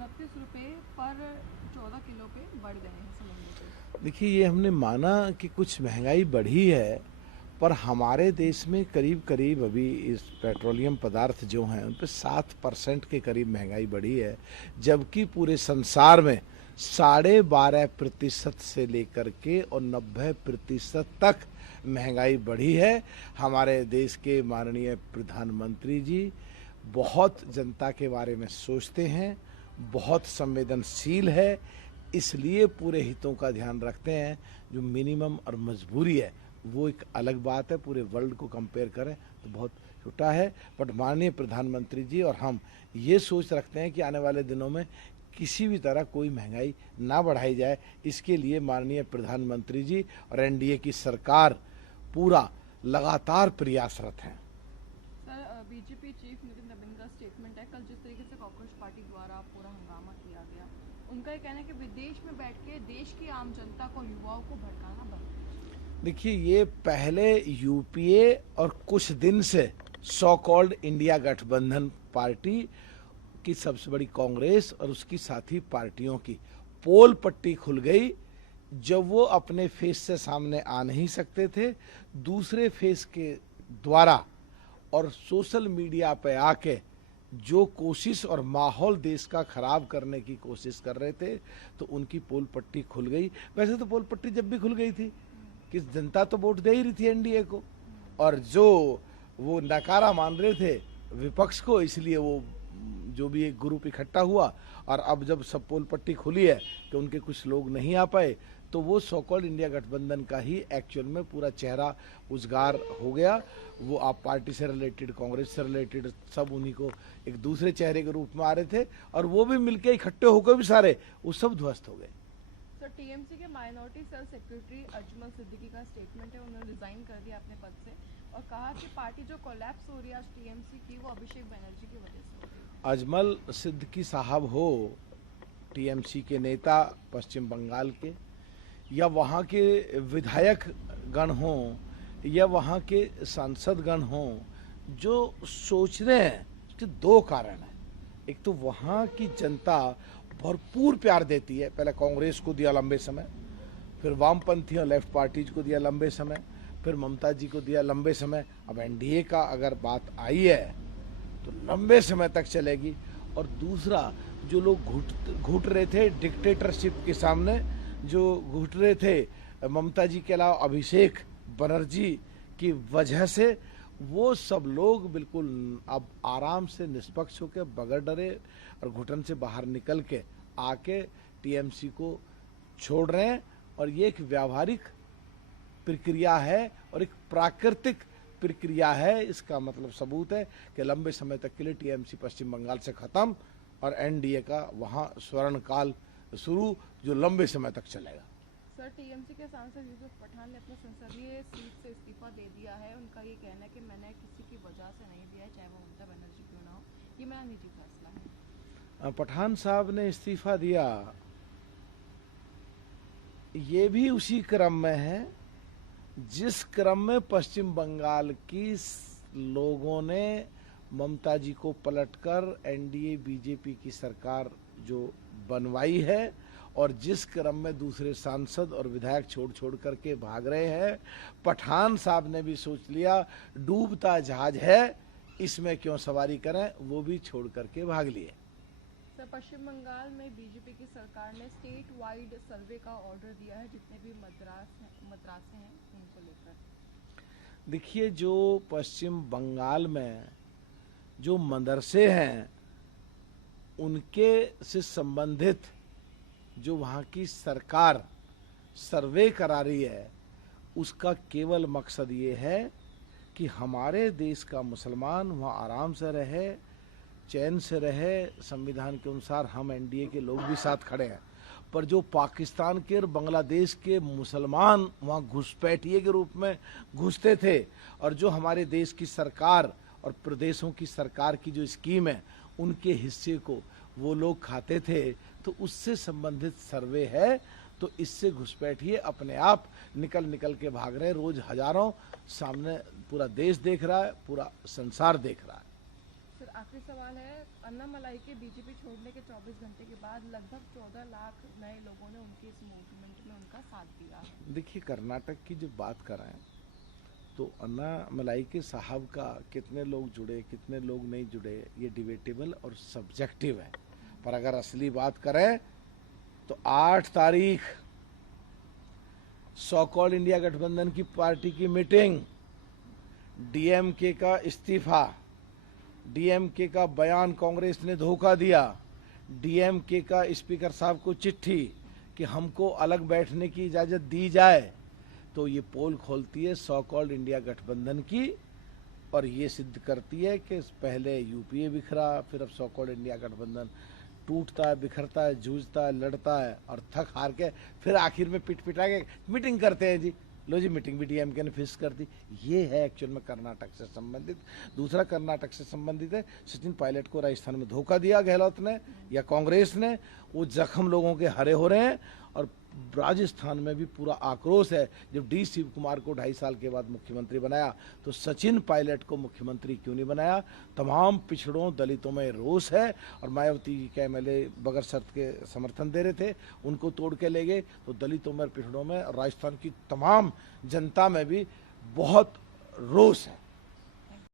₹29 पर 14 किलो पे बढ़ गए हैं सिलेंडर पे। देखिए, ये हमने माना कि कुछ महंगाई बढ़ी है, पर हमारे देश में करीब करीब अभी इस पेट्रोलियम पदार्थ जो हैं उन पे 7% के करीब महंगाई बढ़ी है, जबकि पूरे संसार में 12.5% से लेकर के और 90% तक महंगाई बढ़ी है। हमारे देश के माननीय प्रधानमंत्री जी बहुत जनता के बारे में सोचते हैं, बहुत संवेदनशील है, इसलिए पूरे हितों का ध्यान रखते हैं। जो मिनिमम और मजबूरी है वो एक अलग बात है, पूरे वर्ल्ड को कंपेयर करें तो बहुत छोटा है, बट माननीय प्रधानमंत्री जी और हम ये सोच रखते हैं कि आने वाले दिनों में किसी भी तरह कोई महंगाई ना बढ़ाई जाए। इसके लिए माननीय प्रधानमंत्री जी और एनडीए की सरकार पूरा लगातार प्रयासरत हैं। सर, बीजेपी चीफ नितिन नवीन का स्टेटमेंट है, कल जिस तरीके से कांग्रेस पार्टी द्वारा पूरा हंगामा किया गया, उनका ये कहना है कि विदेश में बैठ के देश की आम जनता को, युवाओं को भड़काना बंद कीजिए। देखिए, ये पहले यूपीए और कुछ दिन से सो कॉल्ड इंडिया गठबंधन पार्टी की सबसे बड़ी कांग्रेस और उसकी साथी पार्टियों की पोल पट्टी खुल गई। जब वो अपने फेस से सामने आ नहीं सकते थे, दूसरे फेस के द्वारा और सोशल मीडिया पे आके जो कोशिश और माहौल देश का खराब करने की कोशिश कर रहे थे, तो उनकी पोल पट्टी खुल गई। वैसे तो पोल पट्टी जब भी खुल गई थी कि जनता तो वोट दे ही रही थी एनडीए को, और जो वो नकारा मान रहे थे विपक्ष को, इसलिए वो जो भी एक ग्रुप इकट्ठा हुआ। और अब जब सब पोल पट्टी खुली है कि उनके कुछ लोग नहीं आ पाए, तो वो सो कॉल्ड इंडिया गठबंधन का ही एक्चुअल में पूरा चेहरा उजागर हो गया। वो आप पार्टी से रिलेटेड, कांग्रेस से रिलेटेड सब उन्हीं को एक दूसरे चेहरे के रूप में आ रहे थे, और वो भी मिलके इकट्ठे होकर भी सारे वो सब ध्वस्त हो गए। सर, टीएमसी के minority cell secretary Ajmal Siddiqui का स्टेटमेंट है, उन्होंने रिजाइन कर दिया अपने पद से और कहा कि पार्टी जो कोलैप्स हो रही है आज टीएमसी की, वो अभिषेक बनर्जी की वजह से हो रही है। अजमल सिद्दीकी साहब हो टीएमसी के नेता पश्चिम बंगाल के, या वहाँ के विधायक गण हों, या वहाँ के सांसद गण हों, जो सोच रहे हैं कि दो कारण हैं। एक तो वहाँ की जनता भरपूर प्यार देती है, पहले कांग्रेस को दिया लंबे समय, फिर वामपंथी और लेफ्ट पार्टीज को दिया लंबे समय, फिर ममता जी को दिया लंबे समय, अब एनडीए का अगर बात आई है तो लंबे समय तक चलेगी। और दूसरा, जो लोग घुट रहे थे डिक्टेटरशिप के सामने, जो घुट रहे थे ममता जी के अलावा अभिषेक बनर्जी की वजह से, वो सब लोग बिल्कुल अब आराम से निष्पक्ष होकर बगैर डरे और घुटन से बाहर निकल के आके टीएमसी को छोड़ रहे हैं। और ये एक व्यावहारिक प्रक्रिया है और एक प्राकृतिक प्रक्रिया है। इसका मतलब सबूत है कि लंबे समय तक के लिए टीएमसी पश्चिम बंगाल से खत्म और एनडीए का वहां स्वर्ण काल शुरू, जो लंबे समय तक चलेगा। सर, टीएमसी के सांसद यूसुफ पठान ने अपने संसदीय सीट से इस्तीफा दे दिया है। उनका ये कहना है कि मैंने किसी की वजह से नहीं दिया है, चाहे वो ममता बनर्जी क्यों ना हो, ये मेरा निजी फैसला है। पठान साहब ने इस्तीफा दिया, ये भी उसी क्रम में है जिस क्रम में पश्चिम बंगाल की लोगों ने ममता जी को पलटकर एनडीए बीजेपी की सरकार जो बनवाई है, और जिस क्रम में दूसरे सांसद और विधायक छोड़ छोड़ करके भाग रहे हैं। पठान साहब ने भी सोच लिया डूबता जहाज है, इसमें क्यों सवारी करें, वो भी छोड़ करके भाग लिए। सर, पश्चिम बंगाल में बीजेपी की सरकार ने स्टेट वाइड सर्वे का ऑर्डर दिया है, जितने भी मद्रासे हैं उनको लेकर। देखिए, जो पश्चिम बंगाल में जो मदरसे हैं उनके से संबंधित जो वहाँ की सरकार सर्वे करा रही है, उसका केवल मकसद ये है कि हमारे देश का मुसलमान वहाँ आराम से रहे, चैन से रहे। संविधान के अनुसार हम एनडीए के लोग भी साथ खड़े हैं, पर जो पाकिस्तान के और बांग्लादेश के मुसलमान वहाँ घुसपैठिए के रूप में घुसते थे, और जो हमारे देश की सरकार और प्रदेशों की सरकार की जो स्कीम है उनके हिस्से को वो लोग खाते थे, तो उससे संबंधित सर्वे है। तो इससे घुसपैठिए अपने आप निकल निकल के भाग रहे हैं। रोज हजारों, सामने पूरा देश देख रहा है, पूरा संसार देख रहा है। सर, आखिरी सवाल है, अन्नामलाई के बीजेपी छोड़ने के 24 घंटे के बाद लगभग 14 लाख नए लोगों ने उनके इस मूवमेंट में उनका साथ दिया है। देखिए, कर्नाटक की जो बात कर रहे हैं तो अन्नामलाई के साहब का कितने लोग जुड़े कितने लोग नहीं जुड़े ये डिबेटेबल और सब्जेक्टिव है, पर अगर असली बात करें तो 8 तारीख सो कॉल्ड इंडिया गठबंधन की पार्टी की मीटिंग, डीएमके का इस्तीफा, डीएमके का बयान कांग्रेस ने धोखा दिया, डीएमके का स्पीकर साहब को चिट्ठी कि हमको अलग बैठने की इजाजत दी जाए, तो ये पोल खोलती है सो कॉल्ड इंडिया गठबंधन की और ये सिद्ध करती है कि पहले यूपीए बिखरा, फिर अब सो कॉल्ड इंडिया गठबंधन टूटता है, बिखरता है, जूझता है, लड़ता है और थक हार के फिर आखिर में पिट पिटा के मीटिंग करते हैं जी। लो जी, मीटिंग भी डीएमके ने फिक्स कर दी। ये है एक्चुअल में कर्नाटक से संबंधित। दूसरा कर्नाटक से संबंधित है, सचिन पायलट को राजस्थान में धोखा दिया गहलोत ने या कांग्रेस ने, वो जख्म लोगों के हरे हो रहे हैं और राजस्थान में भी पूरा आक्रोश है। जब डी शिव कुमार को 2.5 साल के बाद मुख्यमंत्री बनाया तो सचिन पायलट को मुख्यमंत्री क्यों नहीं बनाया? तमाम पिछड़ों दलितों में रोष है और मायावती जी के एमएलए बगैर शर्त के समर्थन दे रहे थे, उनको तोड़ के ले गए, तो दलितों में पिछड़ों में राजस्थान की तमाम जनता में भी बहुत रोष है।